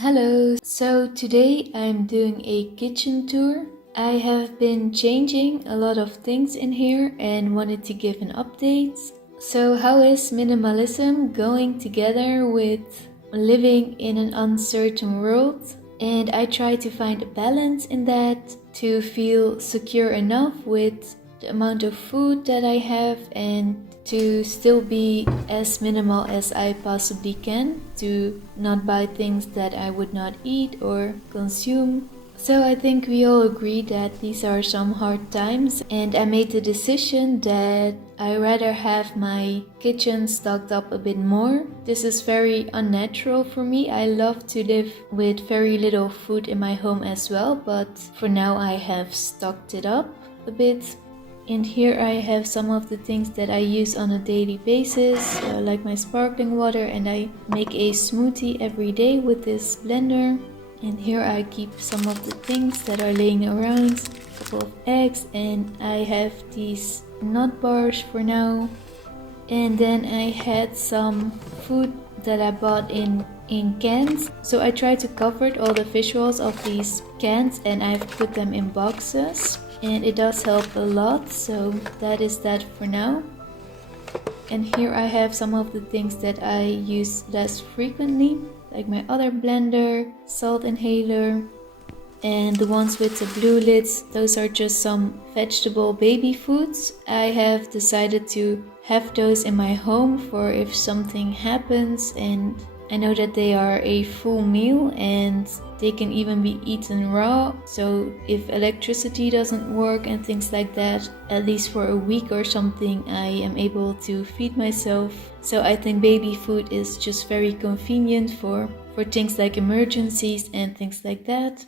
Hello, so today I'm doing a kitchen tour. I have been changing a lot of things in here and wanted to give an update. So how is minimalism going together with living in an uncertain world? And I try to find a balance in that to feel secure enough with the amount of food that I have and to still be as minimal as I possibly can, to not buy things that I would not eat or consume. So I think we all agree that these are some hard times, and I made the decision that I rather have my kitchen stocked up a bit more. This is very unnatural for me. I love to live with very little food in my home as well, but for now I have stocked it up a bit. And here I have some of the things that I use on a daily basis, like my sparkling water, and I make a smoothie every day with this blender. And here I keep some of the things that are laying around, a couple of eggs, and I have these nut bars for now. And then I had some food that I bought in cans. So I tried to cover all the visuals of these cans and I've put them in boxes. And it does help a lot, so that is that for now. And here I have some of the things that I use less frequently, like my other blender, salt inhaler, and the ones with the blue lids. Those are just some vegetable baby foods. I have decided to have those in my home for if something happens, and I know that they are a full meal and they can even be eaten raw. So if electricity doesn't work and things like that, at least for a week or something, I am able to feed myself. So I think baby food is just very convenient for things like emergencies and things like that.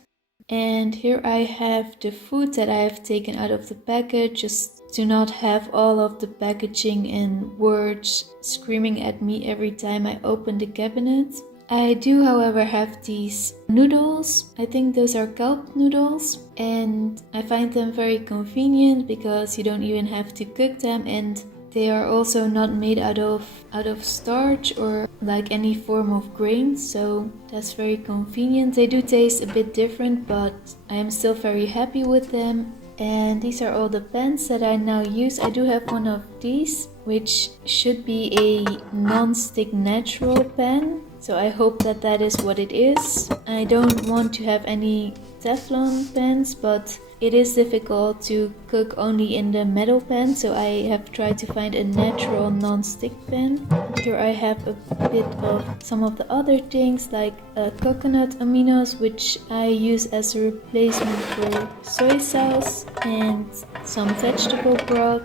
And here I have the food that I have taken out of the package, just to not have all of the packaging and words screaming at me every time I open the cabinet. I do, however, have these noodles. I think those are kelp noodles, and I find them very convenient because you don't even have to cook them, and they are also not made out of starch or like any form of grain, so that's very convenient. They do taste a bit different, but I am still very happy with them. And these are all the pans that I now use. I do have one of these, which should be a non-stick natural pan. So I hope that that is what it is. I don't want to have any Teflon pans, but it is difficult to cook only in the metal pan, so I have tried to find a natural non-stick pan. Here I have a bit of some of the other things, like coconut aminos, which I use as a replacement for soy sauce, and some vegetable broth.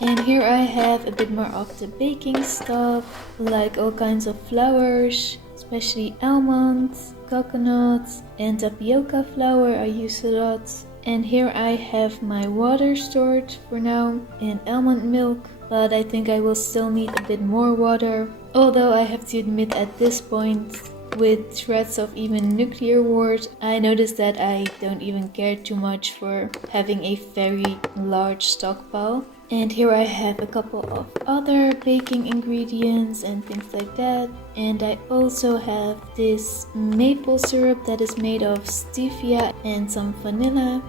And here I have a bit more of the baking stuff, like all kinds of flours, especially almonds, coconuts, and tapioca flour I use a lot. And here I have my water stored for now, and almond milk, but I think I will still need a bit more water. Although I have to admit, at this point, with threats of even nuclear wars, I noticed that I don't even care too much for having a very large stockpile. And here I have a couple of other baking ingredients and things like that. And I also have this maple syrup that is made of stevia and some vanilla.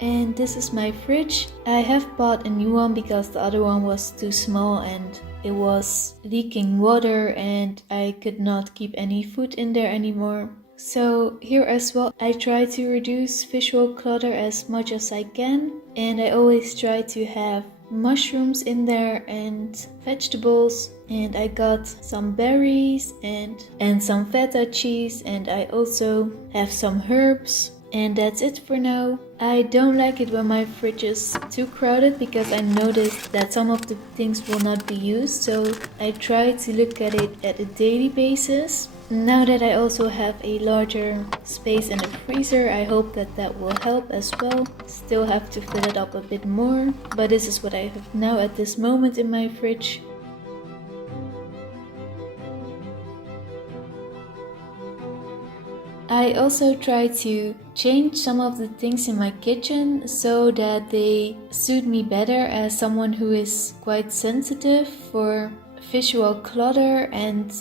And this is my fridge. I have bought a new one because the other one was too small and it was leaking water and I could not keep any food in there anymore. So here as well, I try to reduce visual clutter as much as I can, and I always try to have mushrooms in there and vegetables, and I got some berries and some feta cheese, and I also have some herbs. And that's it for now. I don't like it when my fridge is too crowded because I noticed that some of the things will not be used, so I try to look at it at a daily basis. Now that I also have a larger space in the freezer, I hope that that will help as well. Still have to fill it up a bit more, but this is what I have now at this moment in my fridge. I also try to change some of the things in my kitchen so that they suit me better as someone who is quite sensitive for visual clutter, and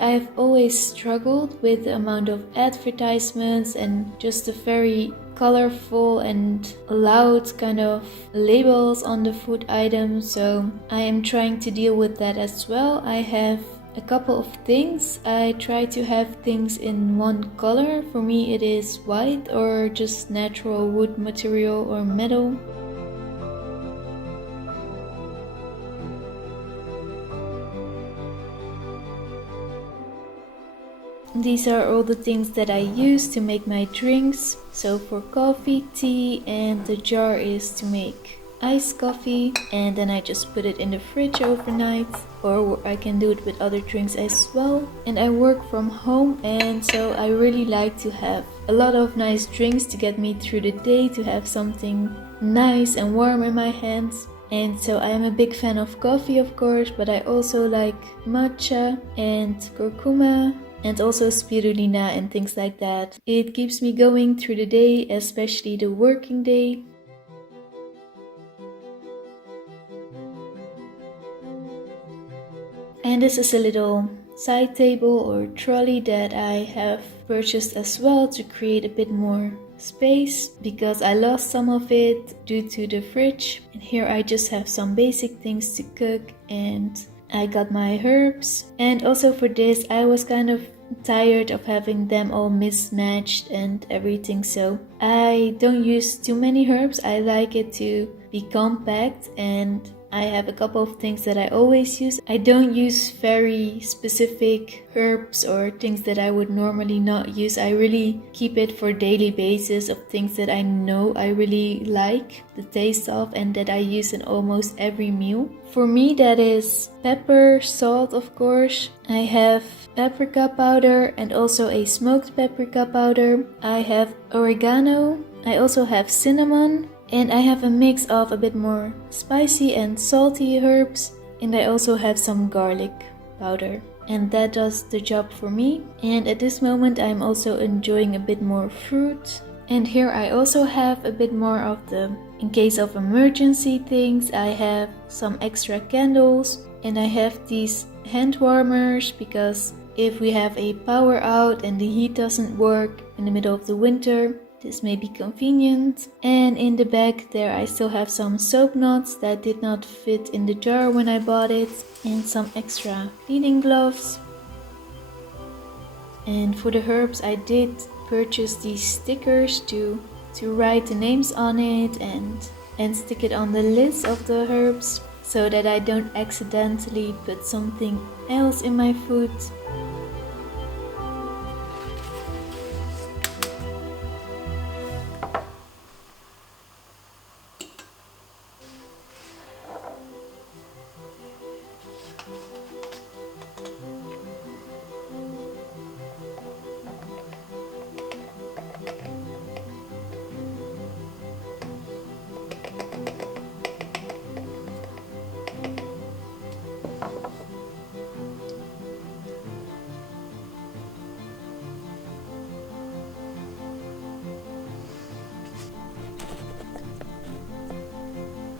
I've always struggled with the amount of advertisements and just the very colorful and loud kind of labels on the food items. So I am trying to deal with that as well. I have a couple of things. I try to have things in one color. For me it is white or just natural wood material or metal. These are all the things that I use to make my drinks. So for coffee, tea, and the jar is to make iced coffee, and then I just put it in the fridge overnight, or I can do it with other drinks as well. And I work from home, and so I really like to have a lot of nice drinks to get me through the day, to have something nice and warm in my hands. And so I am a big fan of coffee, of course, but I also like matcha and curcuma and also spirulina and things like that. It keeps me going through the day, especially the working day. And this is a little side table or trolley that I have purchased as well to create a bit more space because I lost some of it due to the fridge. And here I just have some basic things to cook, and I got my herbs. And also for this I was kind of tired of having them all mismatched and everything, so I don't use too many herbs. I like it to be compact, and I have a couple of things that I always use. I don't use very specific herbs or things that I would normally not use. I really keep it for daily basis of things that I know I really like the taste of and that I use in almost every meal. For me that is pepper, salt of course. I have paprika powder and also a smoked paprika powder. I have oregano. I also have cinnamon. And I have a mix of a bit more spicy and salty herbs. And I also have some garlic powder. And that does the job for me. And at this moment I'm also enjoying a bit more fruit. And here I also have a bit more of the, in case of emergency things, I have some extra candles. And I have these hand warmers because if we have a power out and the heat doesn't work in the middle of the winter, this may be convenient. And in the back there I still have some soap knots that did not fit in the jar when I bought it, and some extra cleaning gloves. And for the herbs I did purchase these stickers to write the names on it and stick it on the lids of the herbs so that I don't accidentally put something else in my food.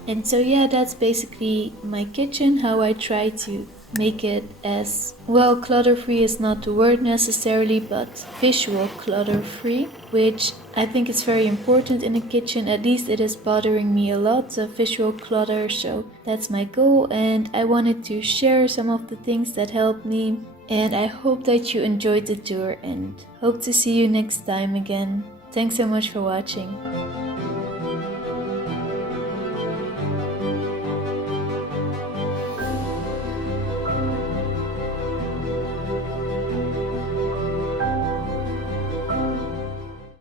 And so yeah, that's basically my kitchen, how I try to make it as, well, clutter-free is not the word necessarily, but visual clutter-free, which I think is very important in a kitchen. At least it is bothering me a lot, the visual clutter, so that's my goal. And I wanted to share some of the things that helped me. And I hope that you enjoyed the tour and hope to see you next time again. Thanks so much for watching.